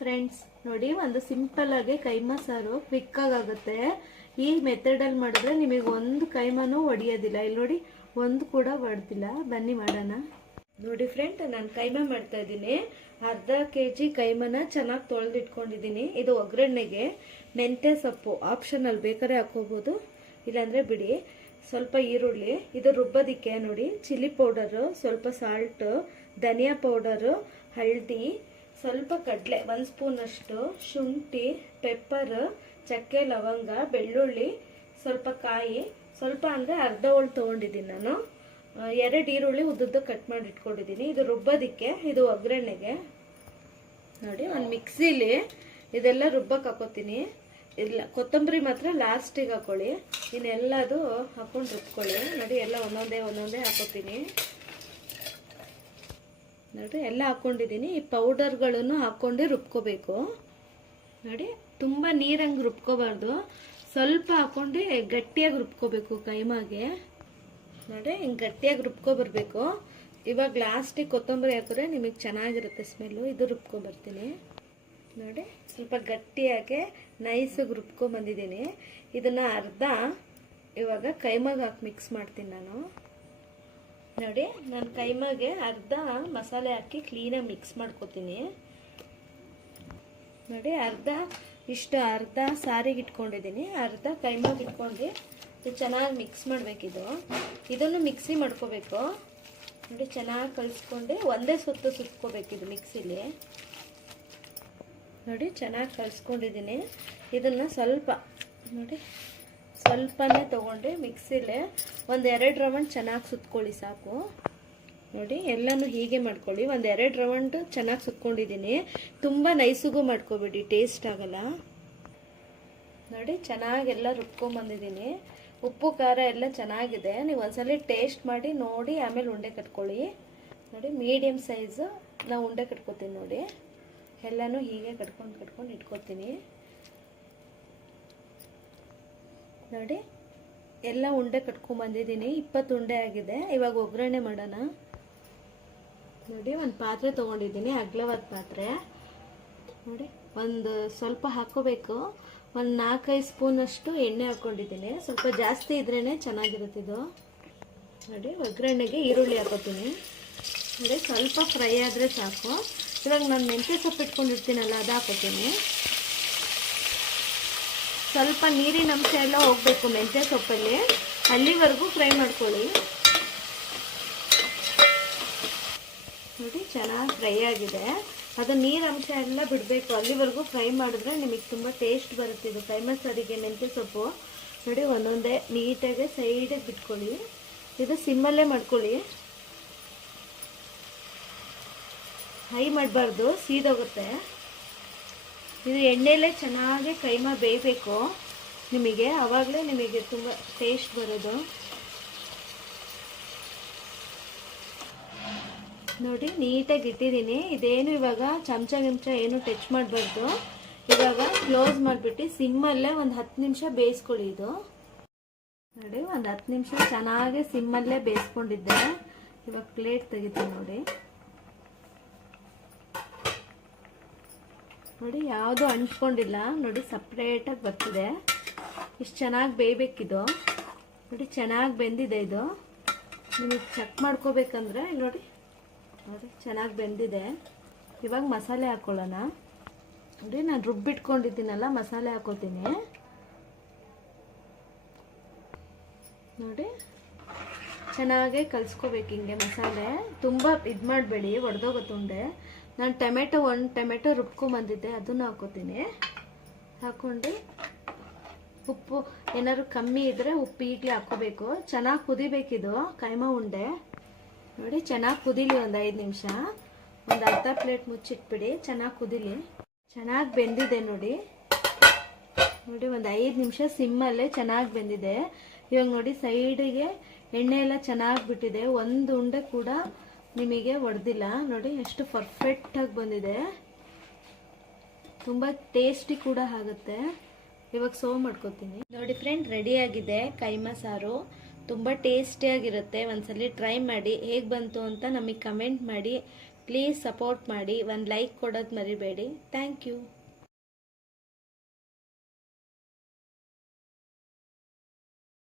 Friends, ನೋಡಿ ಒಂದು simple ಆಗಿ ಕೈಮಾ ಸಾರು ಕ್ವಿಕ್ ಆಗುತ್ತೆ. ಈ ಮೆಥಡ್ ಅಲ್ಲಿ ಮಾಡಿದ್ರೆ ನಿಮಗೆ ಒಂದು ಕೈಮಾನು ಒಡೆಯೋದಿಲ್ಲ. ಇಲ್ಲಿ ನೋಡಿ, ಒಂದು ಕೂಡ ಒಡೆದಿಲ್ಲ. ಬನ್ನಿ ಮಾಡೋಣ. ನೋಡಿ ಫ್ರೆಂಡ್, ನಾನು ಕೈಮಾ ಮಾಡ್ತಾ ಇದ್ದೀನಿ. ಅರ್ಧ ಕೆಜಿ ಕೈಮಾನ ಚೆನ್ನಾಗಿ ತೊಳೆದಿಟ್ಕೊಂಡಿದ್ದೀನಿ. ಇದು ಒಗ್ಗರಣೆಗೆ ಮೆಂತ್ಯ ಸೊಪ್ಪು ಆಪ್ಷನಲ್, ಬೇಕಾದ್ರೆ ಹಾಕೋಬಹುದು, ಇಲ್ಲಾಂದ್ರೆ ಬಿಡಿ. ಸ್ವಲ್ಪ ಈರುಳ್ಳಿ, ಇದು ರುಬ್ಬೋದಿಕ್ಕೆ ನೋಡಿ, ಚಿಲ್ಲಿ ಪೌಡರು, ಸ್ವಲ್ಪ ಸಾಲ್ಟ್, ಧನಿಯಾ ಪೌಡರು, ಹಳದಿ, ಸ್ವಲ್ಪ ಕಡಲೆ, 1 ಸ್ಪೂನ್ ಅಷ್ಟು, ಶುಂಠಿ, ಪೆಪ್ಪರ್, ಚಕ್ಕೆ, ಲವಂಗ, ಬೆಳ್ಳುಳ್ಳಿ, ಸ್ವಲ್ಪ ಕಾಯಿ, ಸ್ವಲ್ಪ ಅಂದರೆ ಅರ್ಧ ಹೋಳು ತೊಗೊಂಡಿದ್ದೀನಿ ನಾನು. 2 ಈರುಳ್ಳಿ ಉದ್ದುದ್ದು ಕಟ್ ಮಾಡಿ ಇಟ್ಕೊಂಡಿದ್ದೀನಿ. ಇದು ರುಬ್ಬೋದಿಕ್ಕೆ, ಇದು ಒಗ್ಗರಣೆಗೆ. ನೋಡಿ, ಒಂದು ಮಿಕ್ಸಿಲಿ ಇದೆಲ್ಲ ರುಬ್ಬಕ್ಕೆ ಹಾಕೋತೀನಿ. ಇಲ್ಲ, ಕೊತ್ತಂಬರಿ ಮಾತ್ರ ಲಾಸ್ಟಿಗೆ ಹಾಕೊಳ್ಳಿ. ಇನ್ನೆಲ್ಲದು ಹಾಕೊಂಡು ರುಬ್ಕೊಳ್ಳಿ. ನೋಡಿ, ಎಲ್ಲ ಒಂದೊಂದೇ ಹಾಕೋತೀನಿ. ನೋಡಿ, ಎಲ್ಲ ಹಾಕೊಂಡಿದ್ದೀನಿ. ಈ ಪೌಡರ್ಗಳನ್ನು ಹಾಕೊಂಡು ರುಬ್ಕೋಬೇಕು. ನೋಡಿ, ತುಂಬ ನೀರಂಗೆ ರುಬ್ಕೋಬಾರ್ದು, ಸ್ವಲ್ಪ ಹಾಕೊಂಡು ಗಟ್ಟಿಯಾಗಿ ರುಬ್ಕೋಬೇಕು ಕೈಮಾಗೆ. ನೋಡಿ, ಹಿಂಗೆ ಗಟ್ಟಿಯಾಗಿ ರುಬ್ಕೊಬರ್ಬೇಕು. ಇವಾಗ ಲಾಸ್ಟಿಗೆ ಕೊತ್ತಂಬರಿ ಹಾಕಿದ್ರೆ ನಿಮಗೆ ಚೆನ್ನಾಗಿರುತ್ತೆ ಸ್ಮೆಲ್ಲು. ಇದು ರುಬ್ಕೊಬರ್ತೀನಿ. ನೋಡಿ, ಸ್ವಲ್ಪ ಗಟ್ಟಿಯಾಗಿ ನೈಸಾಗಿ ರುಬ್ಕೊಂಬಂದಿದ್ದೀನಿ. ಇದನ್ನು ಅರ್ಧ ಇವಾಗ ಕೈಮಾಗೆ ಹಾಕಿ ಮಿಕ್ಸ್ ಮಾಡ್ತೀನಿ ನಾನು. ನೋಡಿ, ನಾನು ಕೈಮಾಗೆ ಅರ್ಧ ಮಸಾಲೆ ಹಾಕಿ ಕ್ಲೀನಾಗಿ ಮಿಕ್ಸ್ ಮಾಡ್ಕೊತೀನಿ. ನೋಡಿ, ಅರ್ಧ ಸಾರಿಗೆ ಇಟ್ಕೊಂಡಿದ್ದೀನಿ, ಅರ್ಧ ಕೈಮಾಗೆ ಇಟ್ಕೊಂಡು ಇದು ಚೆನ್ನಾಗಿ ಮಿಕ್ಸ್ ಮಾಡಬೇಕಿದು. ಇದನ್ನು ಮಿಕ್ಸಿ ಮಾಡ್ಕೋಬೇಕು. ನೋಡಿ, ಚೆನ್ನಾಗಿ ಕಲಿಸ್ಕೊಂಡು ಒಂದೇ ಸುತ್ಕೋಬೇಕಿದು ಮಿಕ್ಸಿಲಿ. ನೋಡಿ, ಚೆನ್ನಾಗಿ ಕಲಿಸ್ಕೊಂಡಿದ್ದೀನಿ. ಇದನ್ನು ಸ್ವಲ್ಪ ನೋಡಿ, ಸ್ವಲ್ಪನೇ ತೊಗೊಂಡು ಮಿಕ್ಸಿಲೆ 1-2 ರೌಂಡ್ ಚೆನ್ನಾಗಿ ಸುತ್ಕೊಳ್ಳಿ ಸಾಕು. ನೋಡಿ, ಎಲ್ಲನೂ ಹೀಗೆ ಮಾಡ್ಕೊಳ್ಳಿ. 1-2 ರೌಂಡ್ ಚೆನ್ನಾಗಿ ಸುತ್ಕೊಂಡಿದ್ದೀನಿ. ತುಂಬ ನೈಸಿಗೂ ಮಾಡ್ಕೊಬೇಡಿ, ಟೇಸ್ಟ್ ಆಗಲ್ಲ. ನೋಡಿ, ಚೆನ್ನಾಗೆಲ್ಲ ರುಬ್ಕೊಂಬಂದಿದ್ದೀನಿ. ಉಪ್ಪು ಖಾರ ಎಲ್ಲ ಚೆನ್ನಾಗಿದೆ. ನೀವು ಒಂದ್ಸಲ ಟೇಸ್ಟ್ ಮಾಡಿ ನೋಡಿ, ಆಮೇಲೆ ಉಂಡೆ ಕಟ್ಕೊಳ್ಳಿ. ನೋಡಿ, ಮೀಡಿಯಮ್ ಸೈಜು ನಾವು ಉಂಡೆ ಕಟ್ಕೊತೀನಿ. ನೋಡಿ, ಎಲ್ಲನೂ ಹೀಗೆ ಕಟ್ಕೊಂಡು ಇಟ್ಕೊತೀನಿ. ನೋಡಿ, ಎಲ್ಲ ಉಂಡೆ ಕಟ್ಕೊಂಬಂದಿದ್ದೀನಿ. 20 ಉಂಡೆ ಆಗಿದೆ. ಇವಾಗ ಒಗ್ಗರಣೆ ಮಾಡೋಣ. ನೋಡಿ, ಒಂದು ಪಾತ್ರೆ ತೊಗೊಂಡಿದ್ದೀನಿ, ಅಗಲವಾದ ಪಾತ್ರೆ. ನೋಡಿ, ಒಂದು ಸ್ವಲ್ಪ ಹಾಕೋಬೇಕು. ಒಂದು 4-5 ಸ್ಪೂನಷ್ಟು ಎಣ್ಣೆ ಹಾಕ್ಕೊಂಡಿದ್ದೀನಿ. ಸ್ವಲ್ಪ ಜಾಸ್ತಿ ಇದ್ರೇ ಚೆನ್ನಾಗಿರುತ್ತಿದ್ದು. ನೋಡಿ, ಒಗ್ಗರಣೆಗೆ ಈರುಳ್ಳಿ ಹಾಕೋತೀನಿ. ನೋಡಿ, ಸ್ವಲ್ಪ ಫ್ರೈ ಆದರೆ ಸಾಕು. ಇವಾಗ ನಾನು ಮೆಂತ್ಯ ಸೊಪ್ಪು ಇಟ್ಕೊಂಡಿರ್ತೀನಲ್ಲ, ಅದು ಹಾಕೋತೀನಿ. ಸ್ವಲ್ಪ ನೀರಿನ ಅಂಶ ಎಲ್ಲ ಹೋಗಬೇಕು ಮೆಂತ್ಯ ಸೊಪ್ಪಲ್ಲಿ, ಅಲ್ಲಿವರೆಗೂ ಫ್ರೈ ಮಾಡ್ಕೊಳ್ಳಿ. ನೋಡಿ, ಚೆನ್ನಾಗಿ ಫ್ರೈ ಆಗಿದೆ. ಅದು ನೀರಂಶ ಎಲ್ಲ ಬಿಡಬೇಕು, ಅಲ್ಲಿವರೆಗೂ ಫ್ರೈ ಮಾಡಿದ್ರೆ ನಿಮಗೆ ತುಂಬ ಟೇಸ್ಟ್ ಬರುತ್ತೆ. ಇದು ಕೈಮಾ ಸಾರಿಗೆ ಮೆಂತ್ಯ ಸೊಪ್ಪು. ನೋಡಿ, ಒಂದೊಂದೇ ನೀಟಾಗಿ ಸೈಡಿಗೆ ಬಿಟ್ಕೊಳ್ಳಿ. ಇದು ಸಿಮ್ಮಲ್ಲೇ ಮಾಡ್ಕೊಳ್ಳಿ, ಹೈ ಮಾಡಬಾರ್ದು, ಸೀದೋಗುತ್ತೆ. ಇದು ಎಣ್ಣೆಲೇ ಚೆನ್ನಾಗಿ ಕೈಮಾ ಬೇಯಬೇಕು ನಿಮಗೆ, ಆವಾಗಲೇ ನಿಮಗೆ ತುಂಬ ಟೇಸ್ಟ್ ಬರೋದು. ನೋಡಿ, ನೀಟಾಗಿ ಇಟ್ಟಿದ್ದೀನಿ. ಇದೇನು ಇವಾಗ ಚಮಚ ಏನು ಟಚ್ ಮಾಡಬಾರ್ದು. ಇವಾಗ ಕ್ಲೋಸ್ ಮಾಡಿಬಿಟ್ಟು ಸಿಮ್ಮಲ್ಲೇ ಒಂದು 10 ನಿಮಿಷ ಬೇಯಿಸ್ಕೊಳ್ಳಿ. ಇದು ನೋಡಿ, ಒಂದು 10 ನಿಮಿಷ ಚೆನ್ನಾಗಿ ಸಿಮ್ಮಲ್ಲೇ ಬೇಯಿಸ್ಕೊಂಡಿದ್ದೆ. ಇವಾಗ ಪ್ಲೇಟ್ ತೆಗಿತೀನಿ. ನೋಡಿ, ಯಾವುದು ಅಂಟ್ಕೊಂಡಿಲ್ಲ. ನೋಡಿ, ಸಪ್ರೇಟಾಗಿ ಬರ್ತಿದೆ. ಇಷ್ಟು ಚೆನ್ನಾಗಿ ಬೇಯಬೇಕಿದು. ನೋಡಿ, ಚೆನ್ನಾಗಿ ಬೆಂದಿದೆ. ಇದು ನಿಮಗೆ ಚೆಕ್ ಮಾಡ್ಕೋಬೇಕಂದ್ರೆ ನೋಡಿ, ಚೆನ್ನಾಗಿ ಬೆಂದಿದೆ. ಇವಾಗ ಮಸಾಲೆ ಹಾಕ್ಕೊಳ್ಳೋಣ. ನೋಡಿ, ನಾನು ರುಬ್ಬಿಟ್ಕೊಂಡಿದ್ದೀನಲ್ಲ, ಮಸಾಲೆ ಹಾಕೋತೀನಿ. ನೋಡಿ, ಚೆನ್ನಾಗೇ ಕಲಿಸ್ಕೋಬೇಕು ಹಿಂಗೆ ಮಸಾಲೆ. ತುಂಬ ಇದು ಮಾಡಬೇಡಿ, ಒಡೆದೋಗುತ್ತೆ ಉಂಡೆ. ನಾನು ಒಂದು ಟೊಮೆಟೊ ರುಬ್ಕೊಂಬಂದಿದ್ದೆ, ಅದನ್ನು ಹಾಕೋತೀನಿ. ಹಾಕ್ಕೊಂಡು ಉಪ್ಪು ಏನಾದ್ರು ಕಮ್ಮಿ ಇದ್ದರೆ ಉಪ್ಪು ಈಗಲೇ ಹಾಕ್ಕೋಬೇಕು. ಚೆನ್ನಾಗಿ ಕುದಿಬೇಕಿದು ಕೈಮಾ ಉಂಡೆ. ನೋಡಿ, ಚೆನ್ನಾಗಿ ಕುದೀಲಿ ಒಂದು 5 ನಿಮಿಷ. ಒಂದು ಅರ್ಧ ಪ್ಲೇಟ್ ಮುಚ್ಚಿಟ್ಬಿಡಿ, ಚೆನ್ನಾಗಿ ಕುದೀಲಿ. ಚೆನ್ನಾಗಿ ಬೆಂದಿದೆ ನೋಡಿ. ಒಂದು 5 ನಿಮಿಷ ಸಿಮ್ಮಲ್ಲೇ ಚೆನ್ನಾಗಿ ಬೆಂದಿದೆ. ಇವಾಗ ನೋಡಿ, ಸೈಡಿಗೆ ಎಣ್ಣೆ ಎಲ್ಲ ಚೆನ್ನಾಗಿ ಬಿಟ್ಟಿದೆ. ಒಂದು ಉಂಡೆ ಕೂಡ ನಿಮಗೆ ಒಡೆದಿಲ್ಲ. ನೋಡಿ, ಎಷ್ಟು ಪರ್ಫೆಕ್ಟಾಗಿ ಬಂದಿದೆ. ತುಂಬ ಟೇಸ್ಟಿ ಕೂಡ ಆಗುತ್ತೆ. ಇವಾಗ ಸರ್ವ್ ಮಾಡ್ಕೊತೀನಿ. ನೋಡಿ ಫ್ರೆಂಡ್, ರೆಡಿಯಾಗಿದೆ ಕೈಮಾ ಸಾರು. ತುಂಬ ಟೇಸ್ಟಿಯಾಗಿರುತ್ತೆ. ಒಂದ್ಸಲಿ ಟ್ರೈ ಮಾಡಿ, ಹೇಗೆ ಬಂತು ಅಂತ ನಮಗೆ ಕಮೆಂಟ್ ಮಾಡಿ. ಪ್ಲೀಸ್ ಸಪೋರ್ಟ್ ಮಾಡಿ, ಒಂದು ಲೈಕ್ ಕೊಡೋದು ಮರಿಬೇಡಿ. Thank you.